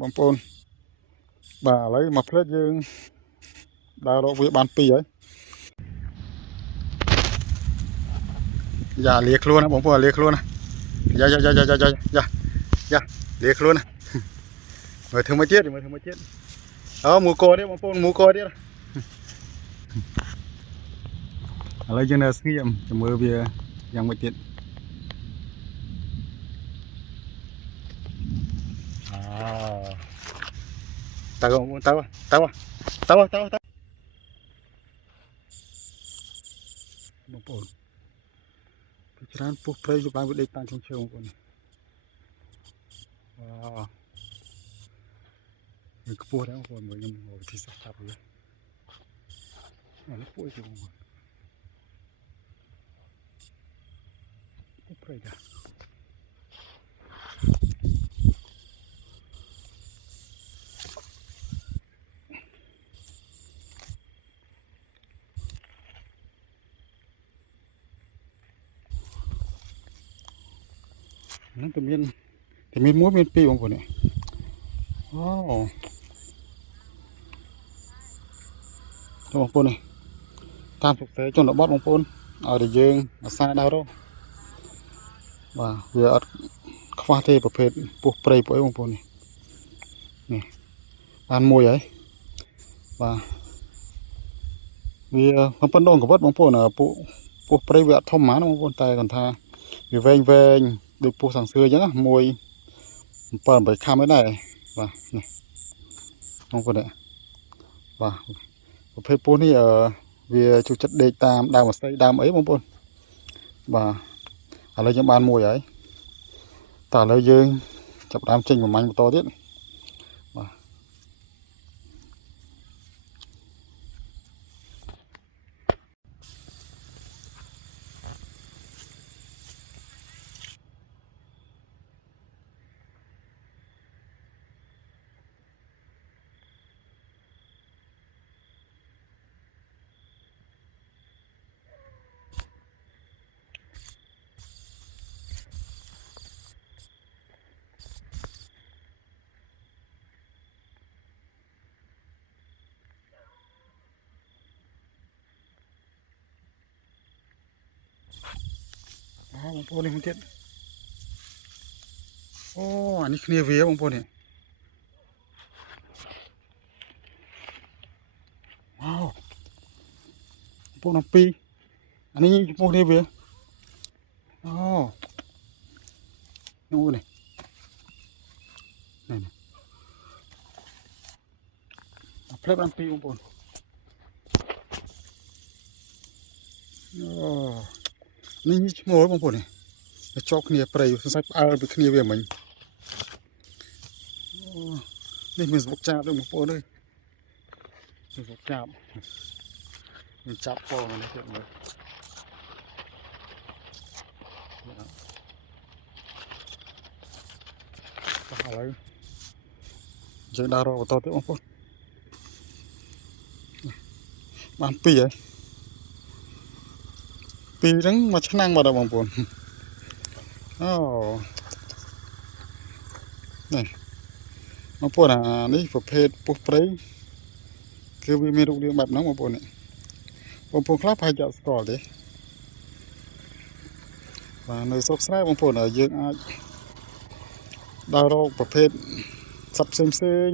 បងប្អូនបាទឥឡូវមកផ្លេតយើងដើររកវាបាន2ហើយយ៉ាលាខ្លួនណាបងប្អូនលាខ្លួនណាយ៉ាលាខ្លួនណាមើលធ្វើមកទៀតអូមូកទៀតបងប្អូនមូកទៀតឥឡូវយើងនៅស្ងៀមចាំមើលវាយ៉ាងមួយទៀតទៅបងប្អូនទៅបងប្អូនពីច្រើនពុះព្រៃយកឡើងវាដេកតាមជើងបងប្អូនវាខ្ពស់ដែរបងប្អូនមើលខ្ញុំមកវិធីសាស្ត្រចាប់វានេះពុះជើងបងប្អូនពុះព្រៃដែរហ្នឹងតែមានមួយមាន2បងប្អូននេះអូបងប្អូននេះតាមសុខទេជនបទបងប្អូនឲ្យតែយើងអាសាដើររកបាទវាអត់ខ្វះទេប្រភេទពុះព្រៃពុះអីបងប្អូននេះបានមួយហើយបាទវាកំប៉ុនដងកវិតបងប្អូនពុះព្រៃវាអត់ធំហ្មងបងប្អូនតែគាត់ថាវាវែងដូចពុះសាំងសឿអញ្ចឹងមួយ7 8ខាំឯដែរបាទនេះបងប្អូនបាទប្រភេទពុះនេះវាជួយចិត្តដេកតាមដើមអាស័យដើមអីបងប្អូនបាទឥឡូវយើងបានមួយហើយតើឥឡូវយើងចាប់ដើមចេញប្រមាញ់បន្តទៀតបាទបងប្អូននេះមួយទៀតអូអានេះគ្នាវាបងប្អូននេះវ៉ាវបងប្អូនអំពីអានេះចំពោះគ្នាវាអូនោះនេះផ្លែបាន2បងប្អូនអូនេះឈ្មោះបងប្អូននេះជាប់គ្នាព្រៃសង្ស័យផ្អើលពីគ្នាវាមិញនេះមានស្បុកចាបด้วยបងប្អូនអើយស្បុកចាបមានចាប់ពងនេះទៀតមើលឥឡូវយើងដើររកបន្តទៀតបងប្អូនបាន2ហើយ2ហ្នឹងមួយឆ្នាំបាត់ហើយបងប្អូនអូនេះបងប្អូនអានេះប្រភេទពុះព្រៃគឺវាមានរូបរាងបែបហ្នឹងបងប្អូននេះបងប្អូនខ្លះប្រហែលជាអត់ស្គាល់ទេបាទនៅស្រុកស្រែបងប្អូនយើងអាចដើររកប្រភេទសត្វផ្សេង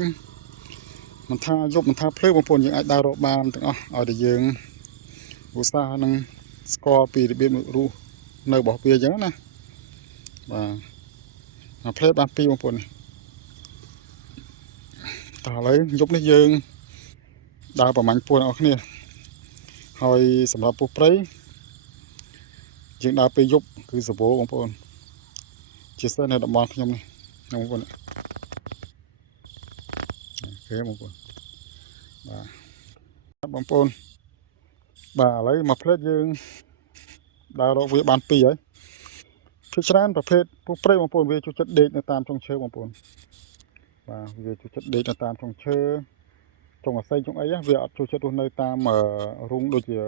មិនថាយប់មិនថាភ្លឺបងប្អូនយើងអាចដើររកបានទាំងអស់ឲ្យតែយើងឧស្សាហ៍នឹងស្គាល់ពីរបៀបរស់នៅរបស់វាអញ្ចឹងណាបាទផ្លេតបាន2បងប្អូននេះតោះឥឡូវយប់នេះយើងដើរប្រមាញ់ពួនអស់គ្នាហើយសម្រាប់ពុះព្រៃយើងដើរពេលយប់គឺសវោបងប្អូនជាពិសេសនៅតំបន់ខ្ញុំនេះបងប្អូនអូខេបងប្អូនបាទបងប្អូនបាទឥឡូវមកផ្លេតយើងដើររកវាបាន2ហើយភាគច្រើនប្រភេទពុះព្រៃបងប្អូនវាជួយចិត្តដេកនៅតាមចុងឈើបងប្អូនបាទវាជួយចិត្តដេកនៅតាមចុងឈើចុងអាស័យចុងអីវាអត់ជួយចិត្តរស់នៅតាមរូងដូចជា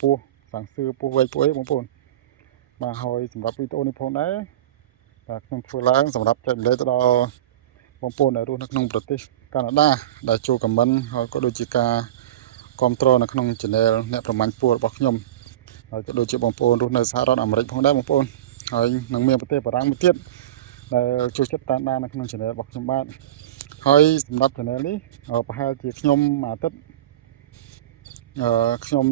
ពោះសាំងសឿពោះវែកពោះអីបងប្អូនបាទហើយសម្រាប់វីដេអូនេះផងដែរបាទខ្ញុំធ្វើឡើងសម្រាប់ចែករំលែកទៅដល់ បងប្អូនដែលរស់នៅក្នុងប្រទេសកាណាដាដែលចូលខមមិនហើយក៏ដូចជាការគ្រប់គ្រងនៅក្នុង channel អ្នកប្រមាញ់ពួររបស់ខ្ញុំហើយក៏ដូចជាបងប្អូនរស់នៅសហរដ្ឋអាមេរិកផងដែរបងប្អូនហើយនឹងមានប្រទេសបារាំងមួយទៀតដែលចូលចិត្តតាមដាននៅក្នុង channel របស់ខ្ញុំបាទហើយសម្រាប់ channel នេះប្រហែលជាខ្ញុំមួយអាទិត្យខ្ញុំ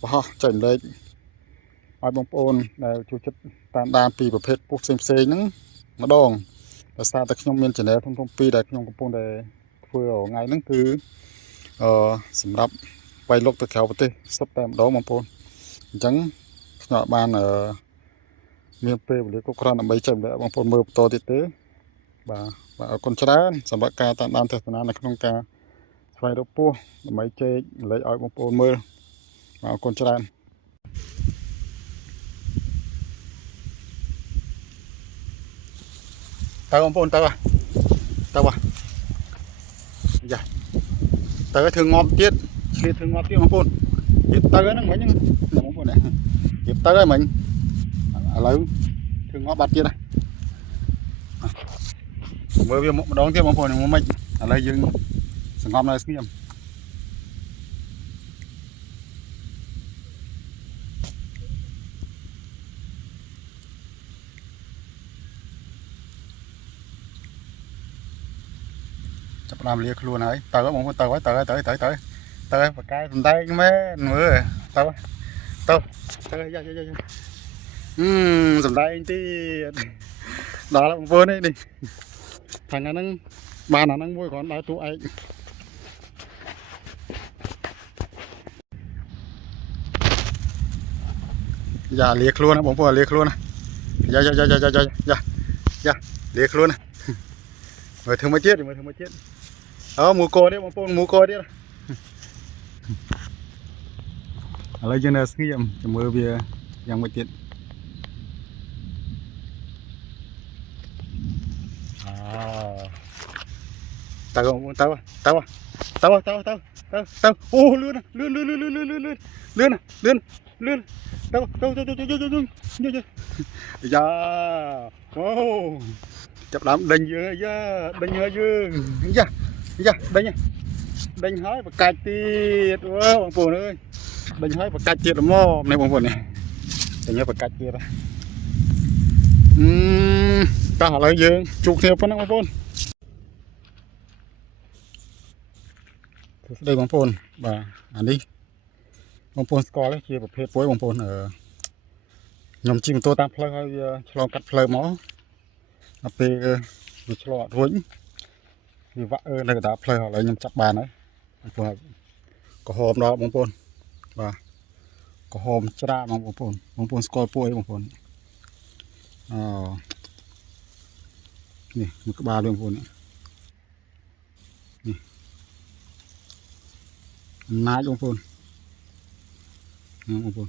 បង្ហោះចែកម្លែកឲ្យបងប្អូនដែលចូលចិត្តតាមដានពីប្រភេទពស់ផ្សេងៗហ្នឹងម្ដងដោយសារតែខ្ញុំមាន channel ធំៗពីរដែលខ្ញុំកំពុងតែធ្វើថ្ងៃហ្នឹងគឺសម្រាប់វាយលុកទៅក្រៅប្រទេសសុទ្ធតែម្ដងបងប្អូនអញ្ចឹងខ្ញុំបានមានពេលវេលាគ្រប់គ្រាន់ដើម្បីចែកម្លែកបងប្អូនមើលបន្តទៀតទេបាទអរគុណច្រើនសម្រាប់ការតាមដានទស្សនានៅក្នុងការស្វែងរកពស់ដើម្បីចែកម្លែកឲ្យបងប្អូនមើលបាទអរគុណច្រើនតើបងប្អូនតើយ៉ាតើធ្វើងាប់ទៀតឆ្លៀតធ្វើងាប់ទៀតបងប្អូននិយាយទៅហ្នឹងមិញហ្នឹងបងប្អូននិយាយទៅហើយមិញឥឡូវធ្វើងាប់បាត់ទៀតហើយមើលវាម្ដងទៀតបងប្អូនមកមិនឥឡូវយើងសង្ងំនៅស្ងៀមចាប់ដើមលាខ្លួនហើយទៅបងប្អូនទៅបកែសំដែងមែនមើលទៅយ៉ាសំដែងទៀតដល់បងប្អូននេះខាងហ្នឹងបានអាហ្នឹងមួយគ្រាន់ដើរទូឯកយ៉ាលាខ្លួនណាបងប្អូនលាខ្លួនណាយ៉ាលាខ្លួនណាមើលធ្វើមួយទៀតមូកទៀតបងប្អូនមូកទៀតឥឡូវយើងនៅស្ងៀមចាំមើលវាយ៉ាងមួយទៀតទៅបងប្អូនទៅអូលឿនទៅយ៉ាអូចាប់ដើមដេញយើងយ៉ាដេញហើយយើងយ៉ាដេញហើយបកាច់ទៀតអូបងប្អូនអើយដេញហើយបកាច់ទៀតមកនេះបងប្អូននេះដេញហើយបកាច់ទៀតតោះឥឡូវយើងជួបគ្នាប៉ុណ្ណឹងបងប្អូនស្ដីបងប្អូនបាទអានេះបងប្អូនស្គាល់ជាប្រភេទពួយបងប្អូនខ្ញុំជិះម៉ូតូតាមផ្លូវហើយវាឆ្លងកាត់ផ្លូវមកដល់ពេលវាឆ្លងអត់រួចវាវាក់នៅកណ្ដាលផ្លូវឥឡូវខ្ញុំចាប់បានហើយបងប្អូនក្រហមដល់បងប្អូនបាទក្រហមច្រាបងប្អូនស្គាល់ពួយបងប្អូននេះមួយក្បាលបងប្អូននេះអំណាចបងប្អូនបងប្អូន